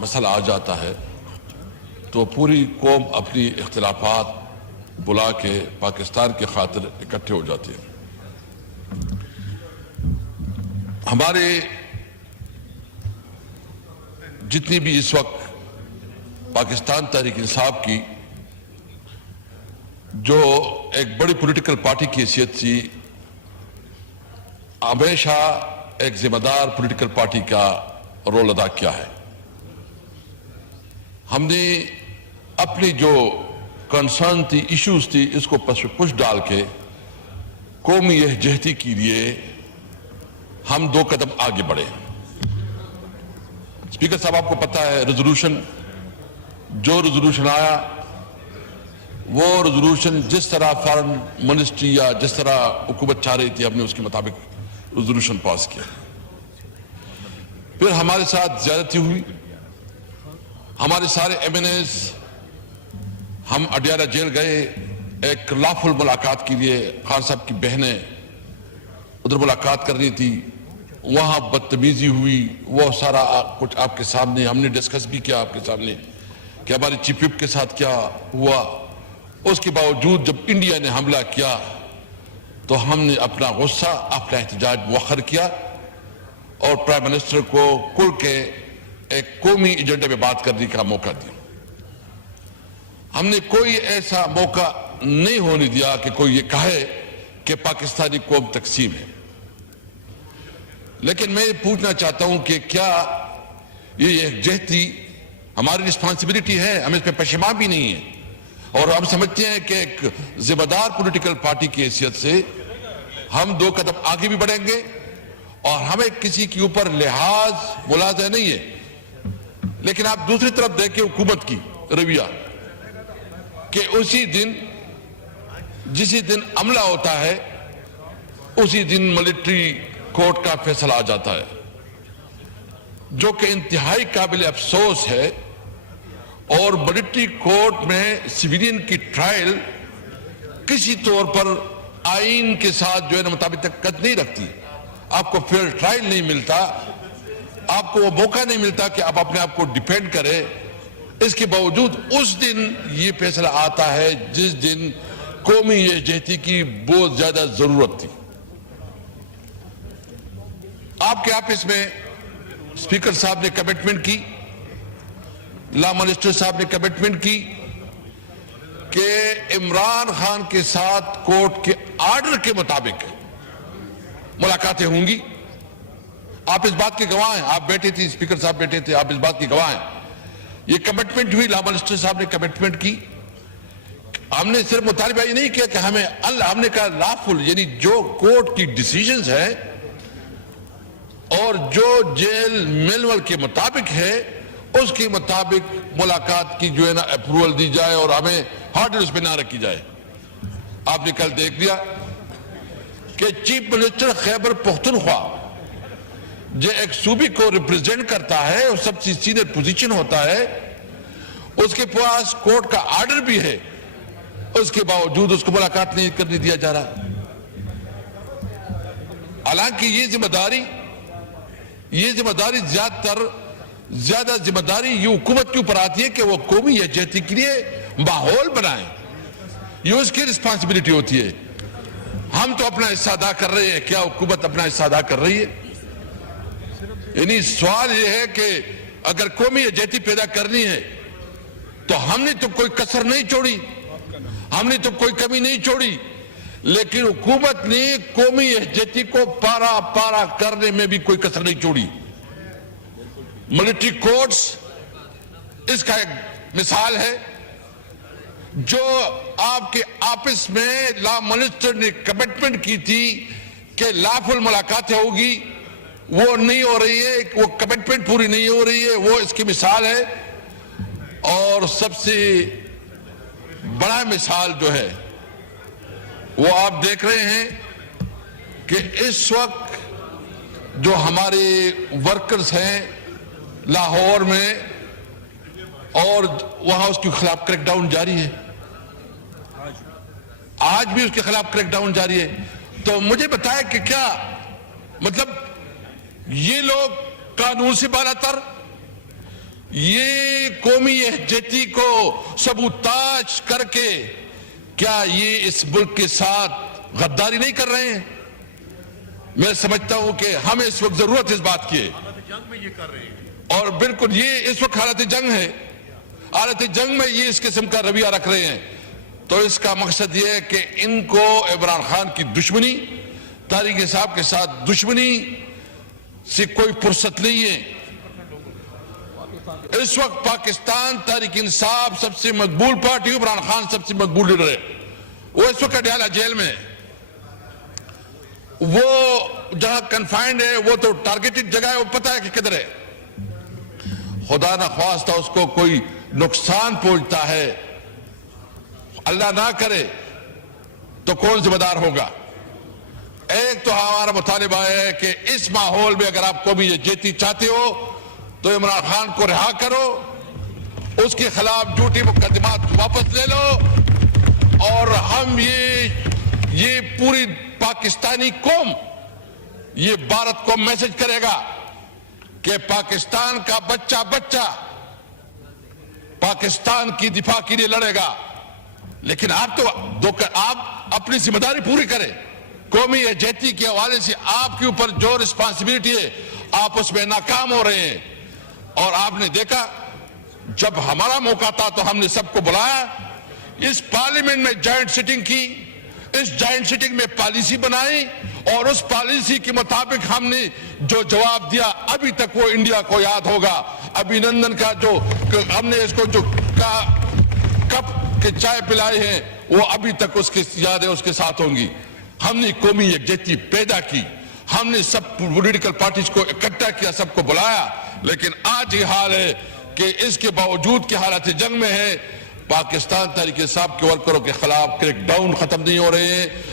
مسئلہ آ جاتا ہے تو پوری قوم اپنی اختلافات بلا کے پاکستان کی خاطر اکٹھے ہو جاتے ہیں. ہمارے جتنی بھی اس وقت پاکستان تحریک انصاف کی جو ایک بڑی پولیٹیکل پارٹی کی حیثیت سے ہمیشہ ایک ذمہ دار پولیٹیکل پارٹی کا رول ادا کیا ہے. ہم نے اپنی جو کنسرن تھی، ایشوز تھی، اس کو پش ڈال کے قومی یکجہتی کے لیے ہم 2 قدم آگے بڑھے. اسپیکر صاحب، آپ کو پتا ہے جو ریزولوشن آیا وہ ریزولوشن جس طرح فارن منسٹری یا جس طرح حکومت چاہ رہی تھی ہم نے اس کے مطابق ریزولوشن پاس کیا. پھر ہمارے ساتھ زیادتی ہوئی، ہمارے سارے ایم این ایز، ہم اڈیالہ جیل گئے ایک لافل ملاقات کے لیے. خان صاحب کی بہنیں ادھر ملاقات کرنی تھی، وہاں بدتمیزی ہوئی. وہ سارا کچھ آپ کے سامنے ہم نے ڈسکس بھی کیا آپ کے سامنے کہ ہماری چیف وپ کے ساتھ کیا ہوا. اس کے باوجود جب انڈیا نے حملہ کیا تو ہم نے اپنا غصہ، اپنا احتجاج مؤخر کیا اور پرائم منسٹر کو کھل کے ایک قومی ایجنڈے پہ بات کرنے کا موقع دیا. ہم نے کوئی ایسا موقع نہیں ہونے دیا کہ کوئی یہ کہے کہ پاکستانی قوم تقسیم ہے. لیکن میں پوچھنا چاہتا ہوں کہ کیا یہ یکجہتی ہماری رسپانسبلٹی ہے؟ ہم اس پہ پشیمان بھی نہیں ہیں اور ہم سمجھتے ہیں کہ ایک ذمہ دار پولیٹیکل پارٹی کی حیثیت سے ہم 2 قدم آگے بھی بڑھیں گے اور ہمیں کسی کے اوپر لحاظ ملاحظہ نہیں ہے. لیکن آپ دوسری طرف دیکھیں حکومت کی رویہ کہ جسی دن حملہ ہوتا ہے اسی دن ملٹری کورٹ کا فیصلہ آ جاتا ہے، جو کہ انتہائی قابل افسوس ہے. اور ملٹری کورٹ میں سویلین کی ٹرائل کسی طور پر آئین کے ساتھ جو ہے نا مطابقت نہیں رکھتی. آپ کو فیئر ٹرائل نہیں ملتا، آپ کو وہ موقع نہیں ملتا کہ آپ اپنے آپ کو ڈیفینڈ کرے. اس کے باوجود اس دن یہ فیصلہ آتا ہے جس دن قومی یکجہتی کی بہت زیادہ ضرورت تھی. آپ کے آفس میں اسپیکر صاحب نے کمٹمنٹ کی، لا منسٹر صاحب نے کمٹمنٹ کی کہ عمران خان کے ساتھ کورٹ کے آرڈر کے مطابق ملاقاتیں ہوں گی. آپ اس بات کے گواہ ہیں، آپ بیٹھے تھے، اسپیکر صاحب بیٹھے تھے، آپ اس بات کے گواہ ہیں. یہ کمٹمنٹ ہوئی، لا منسٹر صاحب نے کمٹمنٹ کی. ہم نے صرف مطالبہ یہ نہیں کیا کہ ہم نے کہا لافل، یعنی جو کورٹ کی ڈیسیژنز ہیں اور جو جیل مینول کے مطابق ہے اس کے مطابق ملاقات کی جو ہے نا اپروول دی جائے اور ہمیں ہارڈنس پہ نہ رکھی جائے. آپ نے کل دیکھ لیا کہ چیف منسٹر خیبر پختونخوا جو ایک صوبے کو ریپرزینٹ کرتا ہے اور سب سے سینئر پوزیشن ہوتا ہے، اس کے پاس کورٹ کا آرڈر بھی ہے، اس کے باوجود اس کو ملاقات نہیں کرنے دیا جا رہا. حالانکہ یہ ذمہ داری زیادہ ذمہ داری یہ حکومت کے اوپر آتی ہے کہ وہ قومی یکجہتی کے لیے ماحول بنائیں. یہ اس کی رسپانسبلٹی ہوتی ہے. ہم تو اپنا حصہ ادا کر رہے ہیں، کیا حکومت اپنا حصہ ادا کر رہی ہے؟ یعنی سوال یہ ہے کہ اگر قومی یکجہتی پیدا کرنی ہے تو ہم نے تو کوئی کسر نہیں چھوڑی، ہم نے تو کوئی کمی نہیں چھوڑی، لیکن حکومت نے قومی یکجہتی کو پارا کرنے میں بھی کوئی کسر نہیں چھوڑی. ملٹری کورٹس اس کا ایک مثال ہے. جو آپ کے آفس میں لا منسٹر نے کمٹمنٹ کی تھی کہ لافل ملاقاتیں ہوگی، وہ نہیں ہو رہی ہے، وہ کمٹمنٹ پوری نہیں ہو رہی ہے، وہ اس کی مثال ہے. اور سب سے بڑا مثال جو ہے وہ آپ دیکھ رہے ہیں کہ اس وقت جو ہمارے ورکرز ہیں لاہور میں اور وہاں اس کے خلاف کریک ڈاؤن جاری ہے، آج بھی اس کے خلاف کریک ڈاؤن جاری ہے. تو مجھے بتائے کہ کیا مطلب یہ لوگ قانون سے بالا تر یہ قومی یکجہتی کو سبوتاج کر کے کیا یہ اس ملک کے ساتھ غداری نہیں کر رہے ہیں؟ میں سمجھتا ہوں کہ ہمیں اس وقت ضرورت اس بات کی ہے، حالت جنگ میں یہ کر رہے ہیں، اور بالکل یہ اس وقت حالت جنگ ہے، حالت جنگ میں یہ اس قسم کا رویہ رکھ رہے ہیں۔ تو اس کا مقصد یہ ہے کہ ان کو عمران خان کی دشمنی، طارق صاحب کے ساتھ دشمنی سے کوئی فرصت نہیں ہے۔ اس وقت پاکستان تحریک انصاف سب سے مقبول پارٹی، عمران خان سب سے مقبول لیڈر ہے، وہ اس وقت اڈیالہ جیل میں ہے، وہ جہاں کنفائنڈ ہے وہ تو ٹارگیٹڈ جگہ ہے، وہ پتہ ہے کہ کدھر ہے۔ خدا نہ خواستہ اس کو کوئی نقصان پہنچتا ہے، اللہ نہ کرے، تو کون ذمہ دار ہوگا؟ ایک تو ہمارا مطالبہ ہے کہ اس ماحول میں اگر آپ قومی یکجہتی چاہتے ہو تو عمران خان کو رہا کرو، اس کے خلاف جھوٹی مقدمات واپس لے لو، اور ہم یہ پوری پاکستانی قوم، یہ بھارت کو میسج کرے گا کہ پاکستان کا بچہ پاکستان کی دفاع کے لیے لڑے گا، لیکن آپ اپنی ذمہ داری پوری کریں۔ قومی یکجہتی کے حوالے سے آپ کے اوپر جو رسپانسبلٹی ہے آپ اس میں ناکام ہو رہے ہیں، اور آپ نے دیکھا جب ہمارا موقع تھا تو ہم نے سب کو بلایا، اس پارلیمنٹ میں جوائنٹ سیٹنگ کی، اس جوائنٹ سیٹنگ میں پالیسی بنائی، اور اس پالیسی کے مطابق ہم نے جو جواب دیا ابھی تک وہ انڈیا کو یاد ہوگا۔ ابھی نندن کا جو ہم نے اس کو جو کپ کے چائے پلائی ہیں وہ ابھی تک اس کی یادیں اس کے ساتھ ہوں گی۔ ہم نے قومی یکجہتی پیدا کی، ہم نے سب پولیٹیکل پارٹیز کو اکٹھا کیا، سب کو بلایا، لیکن آج یہ حال ہے کہ اس کے باوجود کہ حالت جنگ میں ہے، پاکستان تحریک انصاف کے ورکروں کے خلاف کریک ڈاؤن ختم نہیں ہو رہے ہیں،